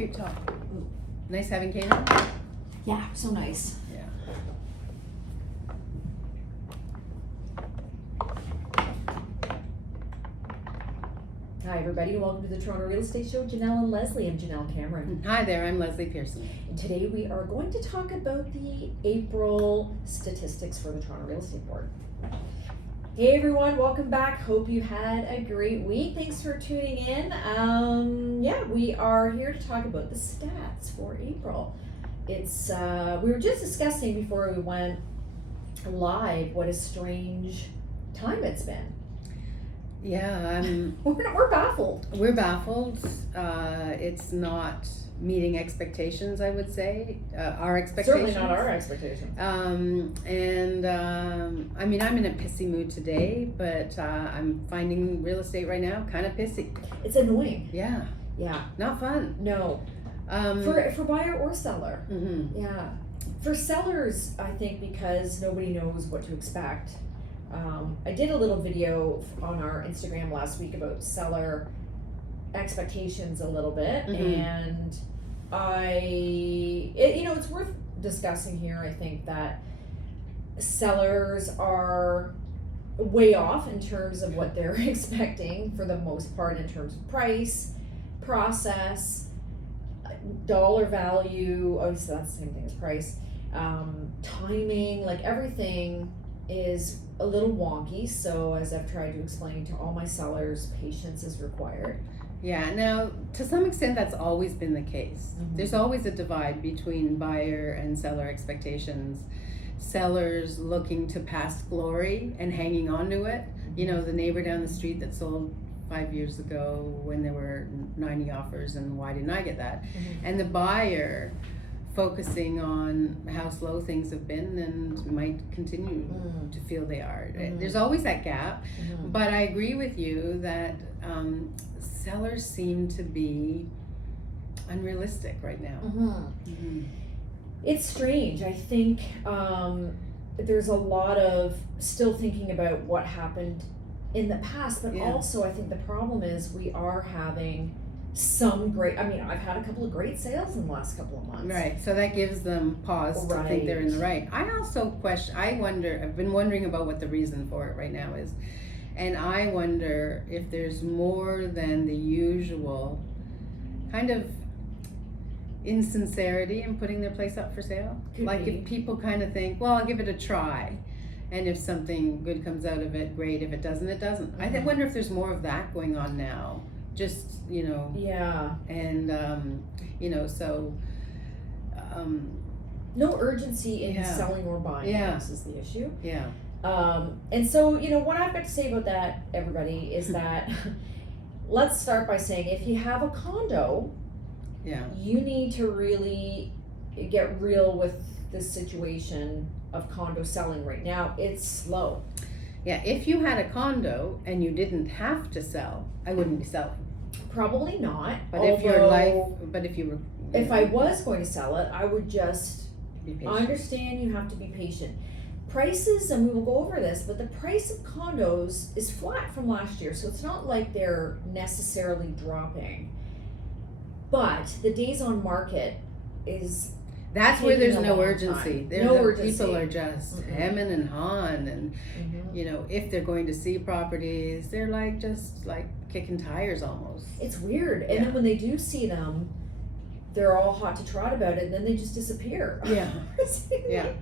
cute top. Nice having Kate on. Yeah, so nice. Yeah. Hi everybody, and welcome to the Toronto Real Estate Show. Jenelle and Leslie. I'm Jenelle Cameron. Hi there, I'm Leslie Pearson. And today we are going to talk about the April statistics for the Toronto Real Estate Board. Hey everyone, welcome back. Hope you had a great week. Thanks for tuning in. We are here to talk about the stats for April. It's we were just discussing before we went live what a strange time it's been. Yeah, We're baffled. we're baffled. It's not meeting expectations, I would say, our expectations. Certainly not our expectations. I'm in a pissy mood today, but I'm finding real estate right now kind of pissy. It's annoying. Yeah, Yeah. not fun. No. For buyer or seller. Mm-hmm. Yeah. For sellers, I think because nobody knows what to expect. I did a little video on our Instagram last week about seller expectations a little bit, and it's worth discussing here. I think that sellers are way off in terms of what they're expecting for the most part in terms of price, process, dollar value. Obviously, that's the same thing as price. Timing, like everything is a little wonky. So as I've tried to explain to all my sellers, patience is required. Yeah, now to some extent that's always been the case. Mhm. There's always a divide between buyer and seller expectations. Sellers looking to past glory and hanging on to it. You know, the neighbor down the street that sold 5 years ago when there were 90 offers and why didn't I get that? And the buyer focusing on how slow things have been and might continue to feel they are. There's always that gap, but I agree with you that sellers seem to be unrealistic right now. It's strange. I think there's a lot of still thinking about what happened in the past, but also I think the problem is we are having some great, I've had a couple of great sales in the last couple of months. Right, so that gives them pause to think they're in the right. I also I've been wondering about what the reason for it right now is. And I wonder if there's more than the usual kind of insincerity in putting their place up for sale. Could like be. If people kind of think, well, I'll give it a try. And if something good comes out of it, great. If it doesn't, it doesn't. I wonder if there's more of that going on now. Just, Yeah. And, No urgency in Yeah. selling or buying, Yeah. this is the issue. Yeah. And so, what I've got to say about that, everybody, is that let's start by saying if you have a condo, Yeah. you need to really get real with the situation of condo selling right now. It's slow. Yeah, if you had a condo and you didn't have to sell, I wouldn't be selling. Probably not. But if I was going to sell it, I would just be patient. understand you have to be patient. Prices, and we will go over this, but the price of condos is flat from last year, so it's not like they're necessarily dropping. But the days on market is That's where there's taking a no long urgency. time. No urgency. People are just hemming and hawing, and if they're going to see properties, they're just kicking tires almost. It's weird. And then when they do see them, they're all hot to trot about it, and then they just disappear. Yeah. Yeah.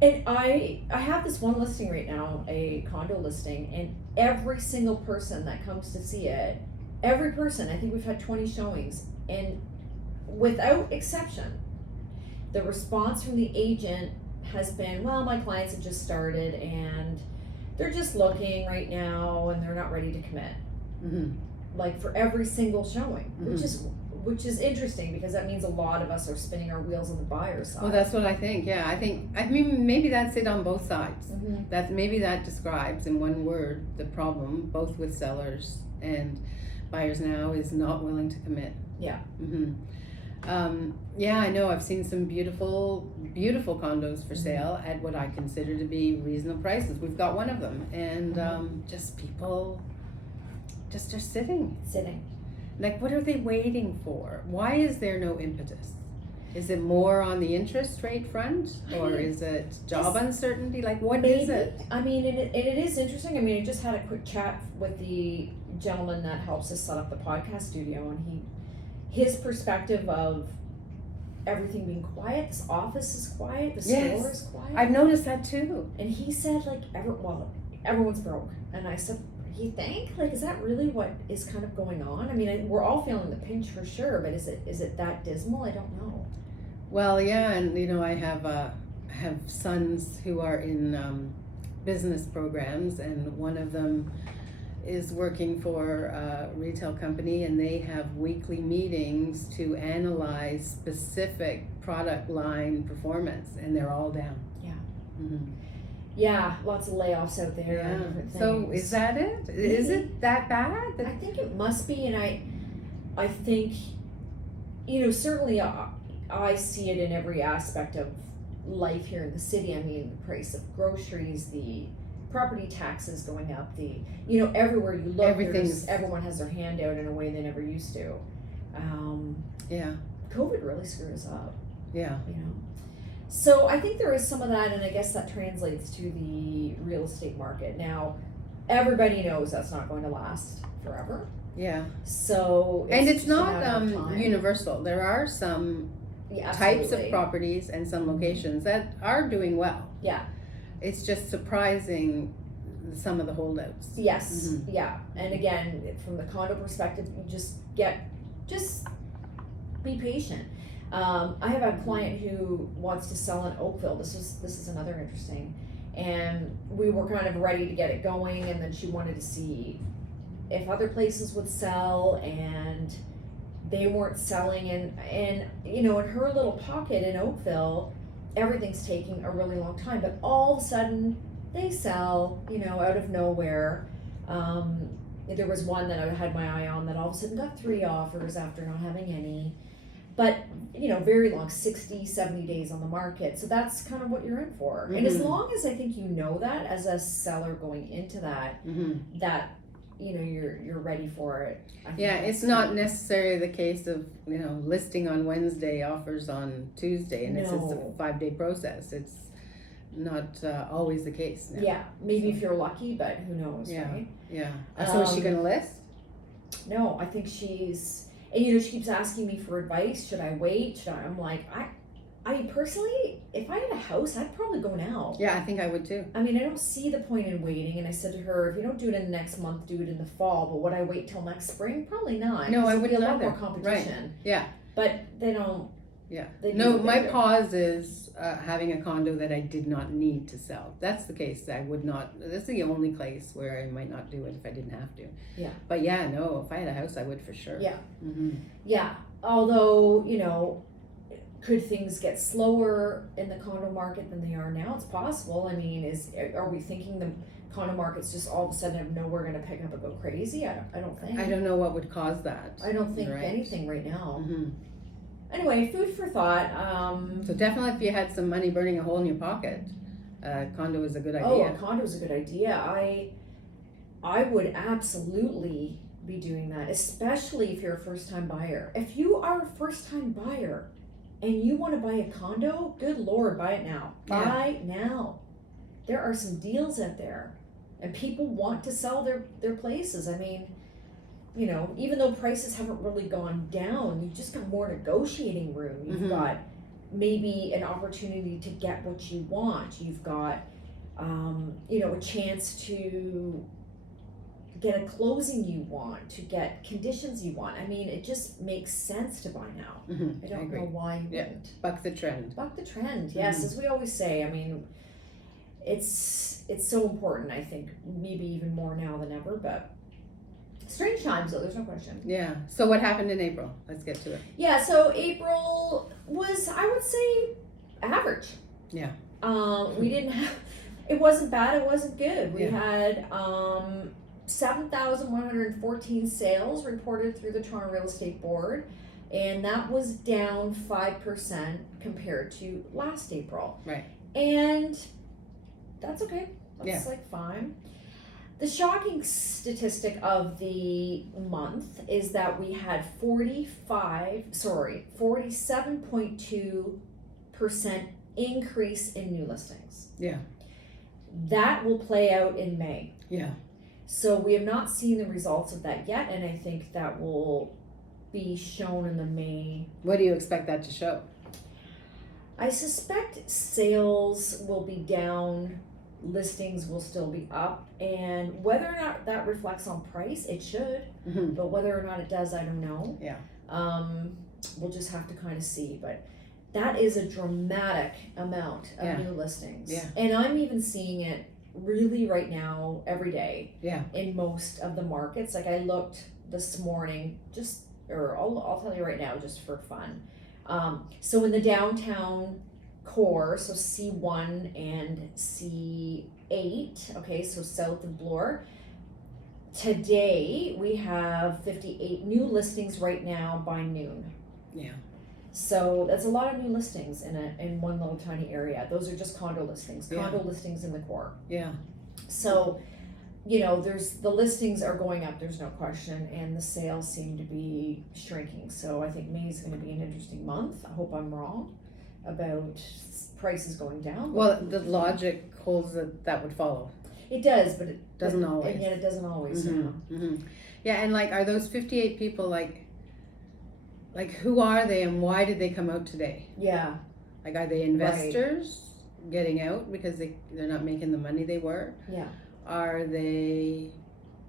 And I have this one listing right now, a condo listing, and every single person that comes to see it, every person, I think we've had 20 showings, and without exception, the response from the agent has been, well, my clients have just started and they're just looking right now and they're not ready to commit. Like for every single showing, which is interesting because that means a lot of us are spinning our wheels on the buyer side. Well, that's what I think. Yeah, I mean maybe that's it on both sides. That describes in one word the problem, both with sellers and buyers now, is not willing to commit. Yeah. Yeah, I know. I've seen some beautiful condos for sale at what I consider to be reasonable prices. We've got one of them, and just people just are sitting. Like, what are they waiting for? Why is there no impetus? Is it more on the interest rate front, or is it job uncertainty? Like, what is it? I mean, and it is interesting. I mean, I just had a quick chat with the gentleman that helps us set up the podcast studio, and his perspective of everything being quiet. This office is quiet. The store is quiet. I've noticed that too. And he said, like, everyone's broke. And I said, you think? Like, is that really what is kind of going on? I mean, we're all feeling the pinch for sure, but is it that dismal? I don't know. Well, yeah, and you know, I have sons who are in business programs, and one of them is working for a retail company, and they have weekly meetings to analyze specific product line performance, and they're all down. Yeah. Mm-hmm. Yeah, lots of layoffs out there. Yeah. And different things. So is that it? Maybe. Is it that bad? I think it must be, and I think, you know, certainly I see it in every aspect of life here in the city. I mean, the price of groceries, the property taxes going up, you know, everywhere you look, everyone has their hand out in a way they never used to. Yeah. COVID really screwed us up. Yeah. You know. So I think there is some of that, and I guess that translates to the real estate market. Now, everybody knows that's not going to last forever. Yeah. So it's just not a matter of time. universal. There are some types of properties and some locations that are doing well. Yeah. It's just surprising some of the holdouts. Yes. Mm-hmm. Yeah. And again, from the condo perspective, you just be patient. I have a client who wants to sell in Oakville. This is another interesting, and we were kind of ready to get it going, and then she wanted to see if other places would sell, and they weren't selling, and you know, in her little pocket in Oakville, everything's taking a really long time, but all of a sudden they sell, you know, out of nowhere. There was one that I had my eye on that all of a sudden got 3 offers after not having any, but you know, very long, 60, 70 days on the market. So that's kind of what you're in for. Mm-hmm. And as long as I think you know that as a seller going into that, mm-hmm. that, you know, you're ready for it. Yeah, it's not necessarily the case of, you know, listing on Wednesday, offers on Tuesday, and it's a 5-day process. It's not always the case now. Yeah, maybe if you're lucky, but who knows, yeah. right? Yeah. So is she going to list? No, I think and you know, she keeps asking me for advice. Should I wait? I'm like, I personally, if I had a house, I'd probably go now. Yeah, I think I would too. I mean, I don't see the point in waiting. And I said to her, if you don't do it in the next month, do it in the fall. But would I wait till next spring? Probably not. No, I wouldn't be a lot either. more competition. Right. Yeah. But they don't. Yeah. They no, my pause is having a condo that I did not need to sell. That's the case. I would not. That's the only place where I might not do it if I didn't have to. Yeah. But yeah, no, if I had a house, I would for sure. Yeah. Mm-hmm. Yeah. Although, you know, could things get slower in the condo market than they are now? It's possible. I mean, are we thinking the condo market's just all of a sudden out of nowhere going to pick up and go crazy? I don't think. I don't know what would cause that. I don't think anything right now. Mm-hmm. Anyway, food for thought. So definitely, if you had some money burning a hole in your pocket, condo is a good idea. Oh, a condo is a good idea. I would absolutely be doing that, especially if you're a first-time buyer. If you are a first-time buyer and you want to buy a condo, good Lord, buy it now. Yeah. Buy now. There are some deals out there, and people want to sell their places. I mean, you know, even though prices haven't really gone down, you've just got more negotiating room. You've mm-hmm. got maybe an opportunity to get what you want. You've got, you know, a chance to get a closing you want, to get conditions you want. I mean, it just makes sense to buy now. Mm-hmm. I don't know why you wouldn't. Buck the trend. Buck the trend, yes, mm-hmm. as we always say. I mean, it's so important, I think, maybe even more now than ever, but strange times though, there's no question. Yeah. So what happened in April? Let's get to it. Yeah, so April was, I would say, average. Yeah. We didn't have, it wasn't bad, it wasn't good. We Yeah. had 7,114 sales reported through the Toronto Real Estate Board, and that was down 5% compared to last April. Right. And that's okay. That's Yeah. like fine. The shocking statistic of the month is that we had 47.2% increase in new listings. Yeah. That will play out in May. Yeah. So we have not seen the results of that yet, and I think that will be shown in the May. What do you expect that to show? I suspect sales will be down, listings will still be up, and whether or not that reflects on price, it should, Mm-hmm. but whether or not it does, I don't know. Yeah. We'll just have to kind of see, but that is a dramatic amount of Yeah. new listings. Yeah. And I'm even seeing it really right now, every day. Yeah. In most of the markets. Like I looked this morning, I'll tell you right now, just for fun. So in the downtown core, so C1 and C8, okay, so south of Bloor, today we have 58 new listings right now by noon. Yeah. So that's a lot of new listings in one little tiny area. Those are just condo listings, Yeah. listings in the core. Yeah. So, the listings are going up, there's no question, and the sales seem to be shrinking. So I think May is going to be an interesting month. I hope I'm wrong about prices going down. Well, the logic holds that would follow. It does, but it Doesn't always. And yet it doesn't always. Mm-hmm. Mm-hmm. Yeah, and are those 58 people who are they and why did they come out today? Yeah. Are they investors getting out because they're not making the money they were? Yeah. Are they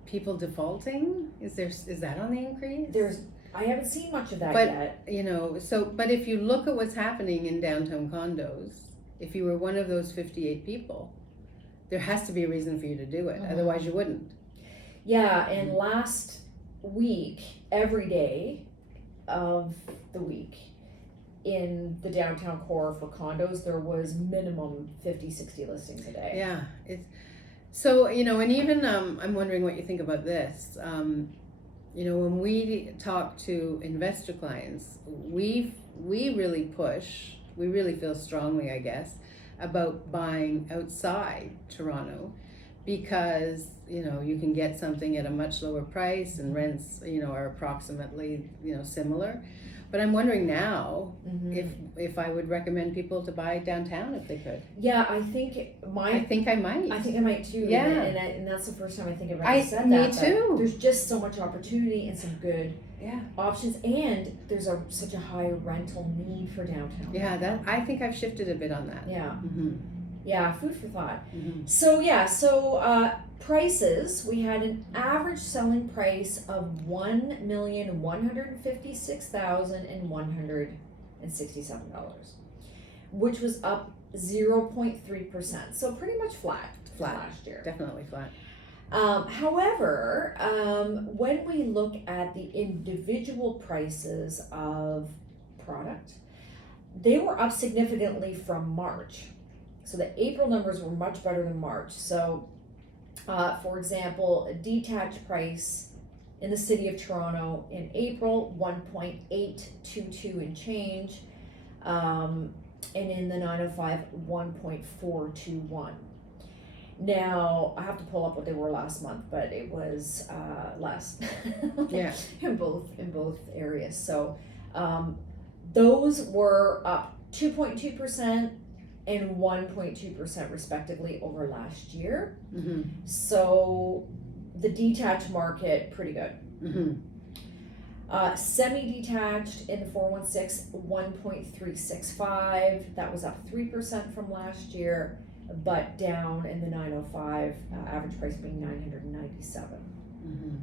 people defaulting? Is that on the increase? I haven't seen much of that yet. But if you look at what's happening in downtown condos, if you were one of those 58 people, there has to be a reason for you to do it. Mm-hmm. Otherwise you wouldn't. Yeah, and last week, every day of the week in the downtown core for condos, there was minimum 50-60 listings a day. Yeah, so and even I'm wondering what you think about this. When we talk to investor clients, we really feel strongly, I guess, about buying outside Toronto because you can get something at a much lower price and rents are approximately similar. But I'm wondering now if I would recommend people to buy downtown if they could. Yeah, I think I think I might. I think I might too. Yeah, and that's the first time I think I've ever said me that. too. There's just so much opportunity and some good Yeah. options, and there's such a high rental need for downtown. Yeah, I think I've shifted a bit on that. Yeah. Mm-hmm. Yeah, food for thought. Mm-hmm. So prices, we had an average selling price of $1,156,167, which was up 0.3%. So pretty much flat last year. Definitely flat. However, when we look at the individual prices of product, they were up significantly from March. So the April numbers were much better than March. So, for example, a detached price in the city of Toronto in April, 1.822 and change, and in the 905, 1.421. Now, I have to pull up what they were last month, but it was less. Yeah. in both areas. So, those were up 2.2% and 1.2% respectively over last year. Mm-hmm. So the detached market, pretty good. Mm-hmm. Semi-detached in the 416, 1.365. That was up 3% from last year, but down in the 905, average price being 997. Mm-hmm.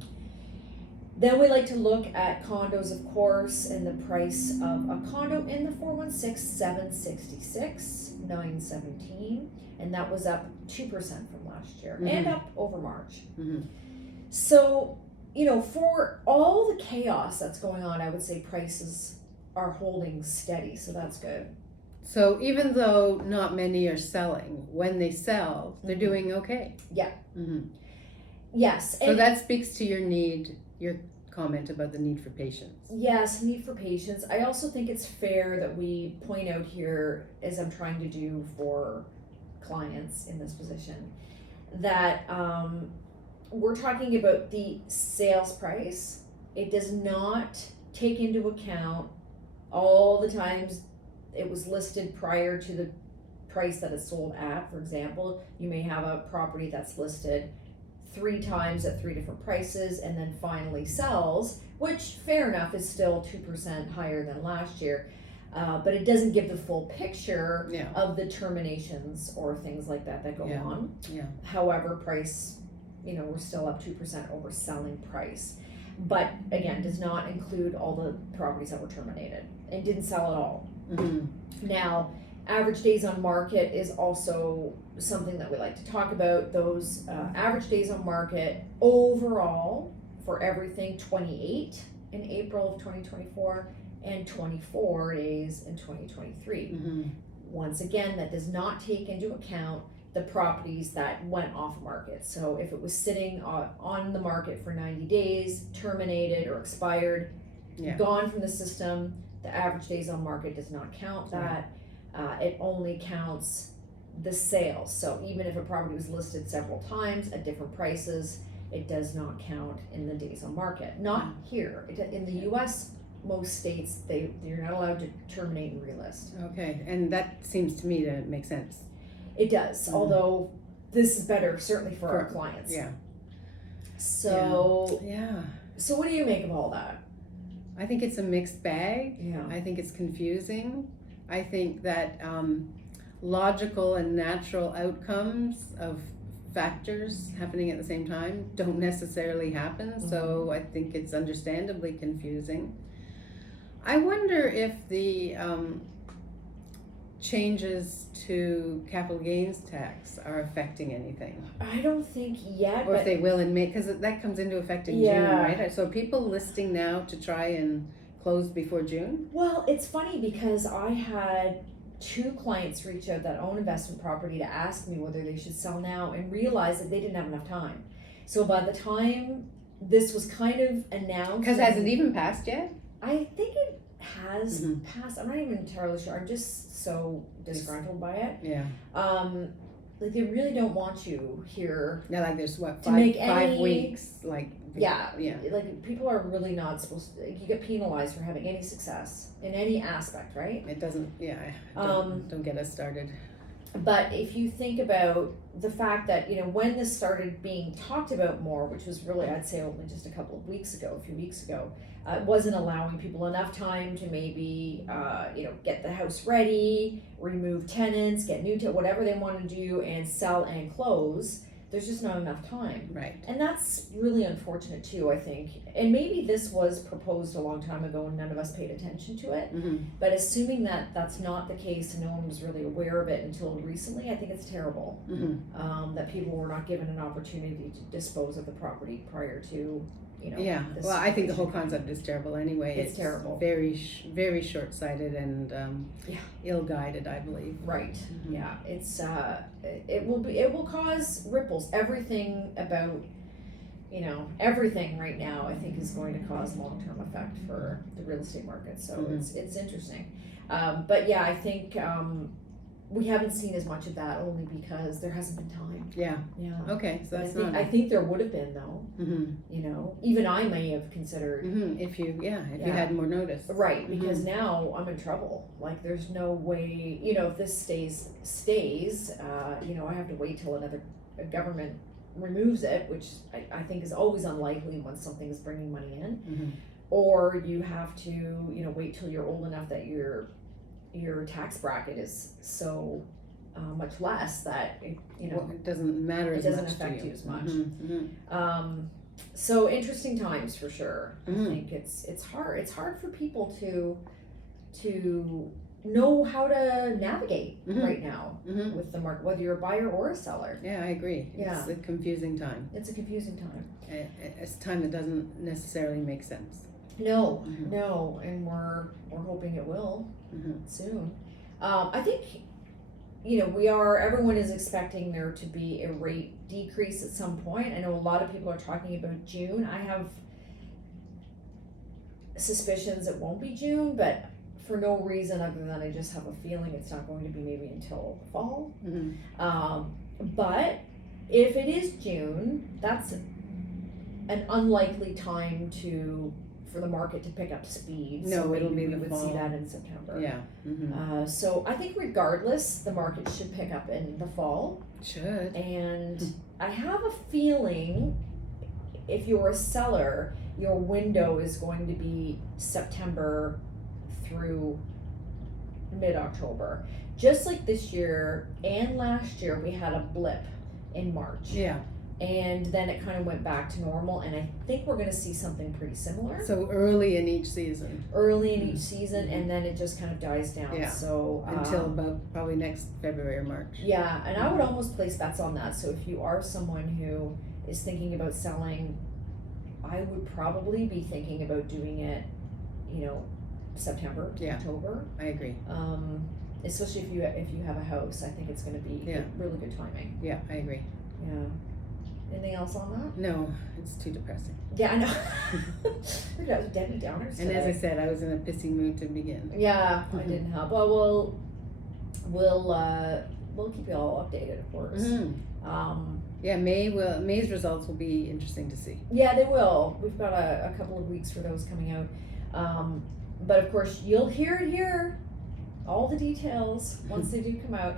Then we like to look at condos, of course, and the price of a condo in the 416, 766, 917, and that was up 2% from last year and up over March. Mm-hmm. So, for all the chaos that's going on, I would say prices are holding steady, so that's good. So even though not many are selling, when they sell, they're doing okay. Yeah. Mm-hmm. Yes. So that speaks to your comment about the need for patience. Yes, need for patience. I also think it's fair that we point out here, as I'm trying to do for clients in this position, that we're talking about the sales price. It does not take into account all the times it was listed prior to the price that it's sold at. For example, you may have a property that's listed 3 times at 3 different prices and then finally sells, which fair enough is still 2% higher than last year. But it doesn't give the full picture Yeah. of the terminations or things like that go Yeah. on. Yeah. However, price, we're still up 2% over selling price. But again, does not include all the properties that were terminated and didn't sell at all. Mm-hmm. Now, average days on market is also something that we like to talk about. Those average days on market overall for everything, 28 in April of 2024 and 24 days in 2023. Mm-hmm. Once again, that does not take into account the properties that went off market. So if it was sitting on the market for 90 days, terminated or expired, Yeah. gone from the system, the average days on market does not count that. It only counts the sales. So even if a property was listed several times at different prices, it does not count in the days on market. Not here. In the US, most states, you're not allowed to terminate and relist. Okay, and that seems to me to make sense. It does, although this is better certainly for our clients. Yeah. So Yeah. So what do you make of all that? I think it's a mixed bag. Yeah. I think it's confusing. I think that logical and natural outcomes of factors happening at the same time don't necessarily happen. Mm-hmm. So I think it's understandably confusing. I wonder if the changes to capital gains tax are affecting anything. I don't think yet. Or if they will in May, because that comes into effect in June, right? So are people listing now to try and close before June? Well, it's funny because I had 2 clients reach out that own investment property to ask me whether they should sell now and realize that they didn't have enough time. So by the time this was kind of announced... Because has it even passed yet? I think it has passed. I'm not even entirely sure. I'm just so disgruntled by it. Yeah. Like they really don't want you here. Yeah, like there's what, to make 5 weeks, like. Yeah. Like people are really not supposed to. You get penalized for having any success in any aspect, right? It doesn't. Yeah. Don't get us started. But if you think about the fact that when this started being talked about more, which was really I'd say only just a few weeks ago. It wasn't allowing people enough time to maybe, get the house ready, remove tenants, get new whatever they want to do, and sell and close. There's just not enough time. Right. And that's really unfortunate too, I think. And maybe this was proposed a long time ago and none of us paid attention to it. Mm-hmm. But assuming that that's not the case and no one was really aware of it until recently, I think it's terrible. Mm-hmm. That people were not given an opportunity to dispose of the property prior to, Yeah, well, I think the whole concept is terrible anyway. It's terrible. Very short-sighted and ill-guided, I believe. Right. Mm-hmm. Yeah. It's it will cause ripples. Everything about everything right now I think is going to cause long-term effect for the real estate market. So it's interesting. But yeah, I think we haven't seen as much of that only because there hasn't been time. Yeah. Yeah. Okay, so that's I think there would have been though. Mm-hmm. Even I may have considered. Mm-hmm. If you had more notice. Right, because now I'm in trouble. Like there's no way, if this stays, I have to wait till a government removes it, which I think is always unlikely once something is bringing money in. Mm-hmm. Or you have to, wait till you're old enough that your tax bracket is so much less that it doesn't matter as much. It doesn't affect you as much. Mm-hmm. So interesting times for sure. Mm-hmm. I think it's hard. It's hard for people to know how to navigate right now with the market, whether you're a buyer or a seller. Yeah, I agree. Yeah. It's a confusing time. It's a confusing time. It's a time that doesn't necessarily make sense. No, and we're hoping it will soon. I think everyone is expecting there to be a rate decrease at some point. I know a lot of people are talking about June. I have suspicions it won't be June, but for no reason other than I just have a feeling it's not going to be maybe until fall. But if it is June, that's an unlikely time for the market to pick up speed. No, so it'll maybe be we the would see fall. that in September. Yeah. So I think regardless, the market should pick up in the fall. Should. And I have a feeling if you're a seller, your window is going to be September through mid-October. Just like this year and last year, we had a blip in March. Yeah. And then it kind of went back to normal, and I think we're going to see something pretty similar. So early in each season. Early in each season, and then it just kind of dies down. Yeah. So Until about probably next February or March. yeah, and I would almost place bets on that. So if you are someone who is thinking about selling, I would probably be thinking about doing it, September to Yeah. October. I agree. Especially if you have a house, I think it's going to be really good timing. Yeah, I agree. Yeah. Anything else on that? No, it's too depressing. Yeah, I know. We're just Debbie Downers And today. as I said, I was in a pissy mood to begin. Yeah, I didn't help. Well, we'll keep you all updated, of course. Yeah, May's results will be interesting to see. Yeah, they will. We've got a couple of weeks for those coming out. But of course, you'll hear it here, all the details once they do come out.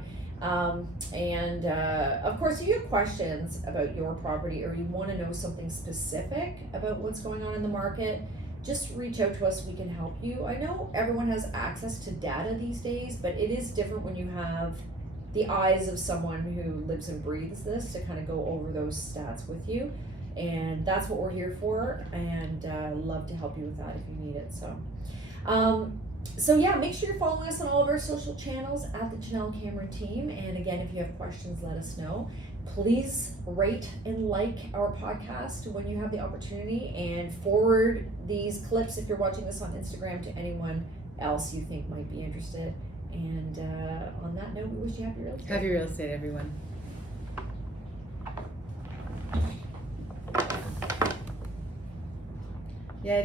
And of course, if you have questions about your property or you want to know something specific about what's going on in the market, just reach out to us. We can help you. I know everyone has access to data these days, but it is different when you have the eyes of someone who lives and breathes this to kind of go over those stats with you. And that's what we're here for, and love to help you with that if you need it. So yeah, make sure you're following us on all of our social channels at the Jenelle Cameron team. And again, if you have questions, let us know. Please rate and like our podcast when you have the opportunity, and forward these clips if you're watching this on Instagram to anyone else you think might be interested. And on that note, we wish you happy real estate. Happy real estate, everyone. Yeah, it is.